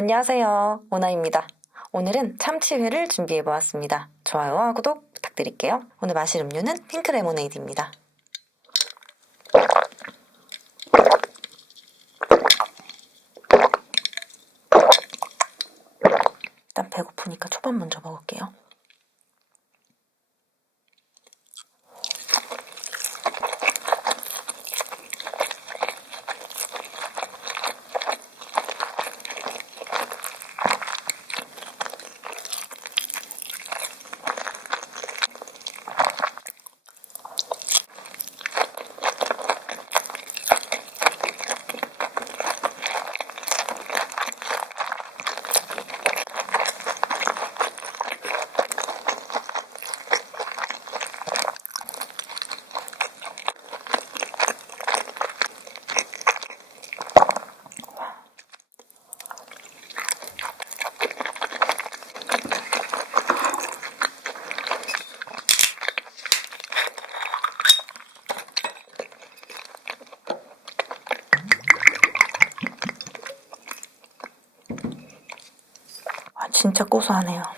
안녕하세요. 오나입니다. 오늘은 참치회를 준비해 보았습니다. 좋아요와 구독 부탁드릴게요. 오늘 마실 음료는 핑크 레모네이드입니다. 일단 배고프니까 초밥 먼저 먹을게요. 아, 진짜 고소하네요.